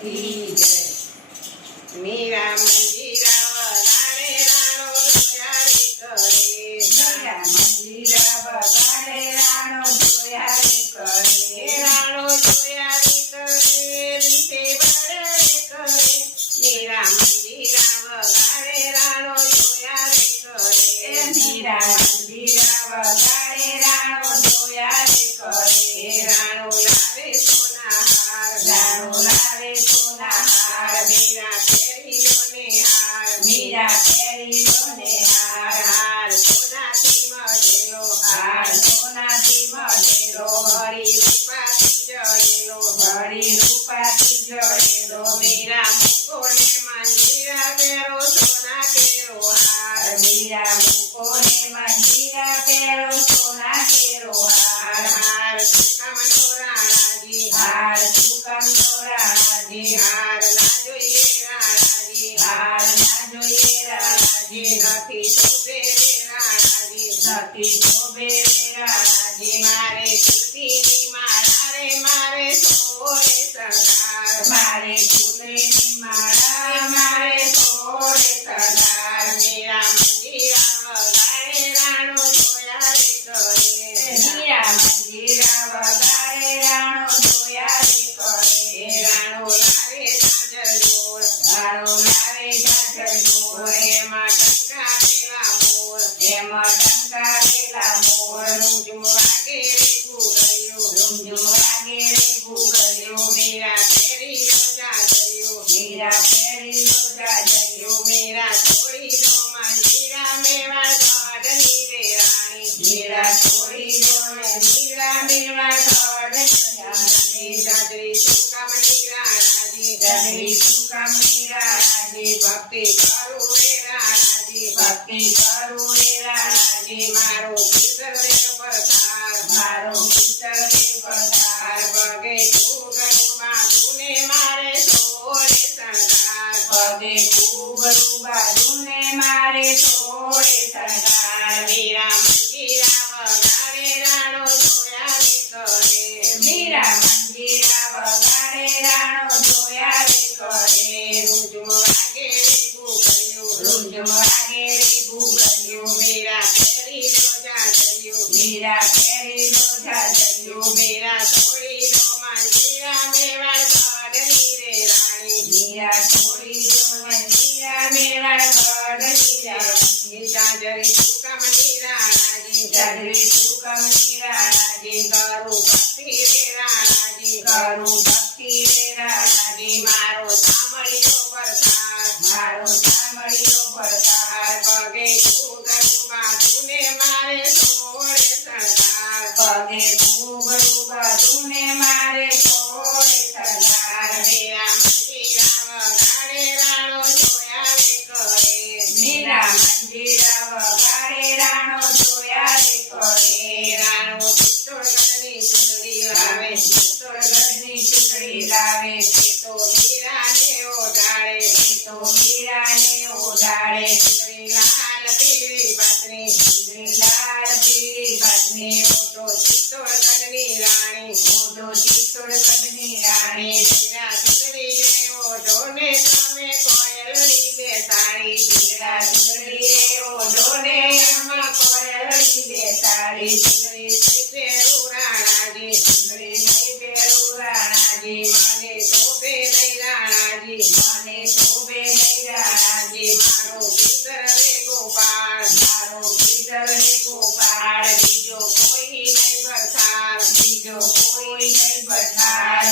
કી જય। મીરા મંજીરા વગાડે રાણો જોયા રે કરે। મીરા મંજીરા વગાડે રાણો જોયા રે કરે। રાણો જોયા રે કરે રીતે બળે કરે। મીરા મંજીરા વગાડે રાણો જોયા રે કરે। મીરા મંજીરા વગાડે રાણો જોયા રે કરે। રાણો લાવે સોના હાર રાણો લાવે સોના હાર। મીરા પહેરીલો ને હાર મીરા પહેરીલો ને હાર। હાર સોનાથી મઢેલો હાર સોનાથી મઢેલો। વળી રૂપાથી જડેલો વળી રૂપાથી જડેલો। મીરા મૂકો ને મંજીરા પહેરો સોના કેરો હાર મીરા મૂકો ને મંજીરા પહેરો સોના કેરો હાર। હાર સુકામનો રાણાજી હાર સુકમનો રાણાજી। હાર ના જોઈએ રાણાજી હાર ના જોઈએ રાણાજી। નથી શોભે રે રાણાજી નથી શોભે રે રાણાજી। મારે કુર્તીની માળા રે મારે સોળે શણગાર મારે કુંવરીની માળા મારે સોળે શણગાર। મીરા મંજીરા વગાડે રાણો જોયા રે કરે। મીરા મંજીરા વગાડે રાણો જોયા રે કરે। રાણો લાવે ઝાંઝર જોડ રાણો લાવે ઝાંઝર જોડ। એમાં ટંકારેલા મોર એમાં ટંકારેલા મોર। રૂંઝુમ વાગે રે ઘૂઘરીયું રૂંઝુમ વાગે રે ઘૂઘરીયું। મીરા પહેરીલો ઝાંઝરિયું મીરા પહેરીલો ઝાંઝરિયું। મીરા છોડીલો મંજીરા મેવાડ ગઢની રે રાણી મીરા છોડીલો ને મીરા મેવાડ ગઢની ઝાંઝરી સુકામણી રાણાજી રાણી। સુકામણી રાણાજી। ભક્તિ કરું રે રાણાજી ભક્તિ કરું રે રાણાજી। મારો પિતર રે પરથાર મારો પિતર રે પધાર। પગે ઘૂઘરું તુને મારે સોળે શણગાર પગે ઘૂઘરું બાજુને મારે સોળે શણગાર। મીરા મંજીરા વગાડે રાણો જોયા રે કરે। મીરા મંજીરા વગાડે રાણો જોયા રે કરે। રૂંઝુમ વાગે રે ઘૂઘરીયું રૂંઝુમ વાગે રે ઘૂઘરીયું। મીરા પહેરીલો ઝાંઝરિયું મીરા પહેરીલો ઝાંઝરિયું। મીરા છોડીલો મંજીરા મેવાડ ગઢની રે રાણી મીરા છોડીલો ને મીરા મેવાડ ગઢની રાણી। ઝાંઝરી સુકામણી રાણાજી ઝાંઝરી સુકમની રાણાજી। કરું ભક્તિ રે રાણાજી કરું ભક્તિ રે રાણાજી। મારો સાંભળ્યો પરથાર મારો સાંભળ્યો પડકાર। પગે ઘૂઘરું તુને મારે સોળે શણગાર પગે ઘૂઘરું બાજુને મારે સોળે શણગાર। મીરા મંજીરા વગાડે રાણો જોયા રે કરે। મીરા મંજીરા વગાડે રાણો જોયા રે કરે। રાણો ચિત્તોડગઢની ચૂંદડી લાવે ચિત્તોડગઢની ચૂંદડી લાવે। તો મીરાને ઓઢાડે એ તો મીરાને ઓઢાડે। ચૂંદડી લાલ પીળી પાતળી ચૂંદડી લાલ પીળી ભાતની। તો ચિત્તોડગઢની રાણી ઓઢો ચિત્તોડગઢની રાણી। મીરા ચૂંદડીએ ઓઢો ને તમે કોયલની બેસાડી મીરા ચૂંદડીએ ઓઢો ને આમાં કોયલની બેસાડી। ચૂંદડી થઈ પહેરું રાણાજી ચૂંદડી નહીં પહેરું રાણાજી। મને શોભે નહીં રાણાજી મને શોભે નહીં રાણાજી। મારો પિતર રે ગોપાળ મારો પિતર રે ગોપાળ। બીજો કોઈ નહીં ભરથાર બીજો કોઈ નહીં પધાર।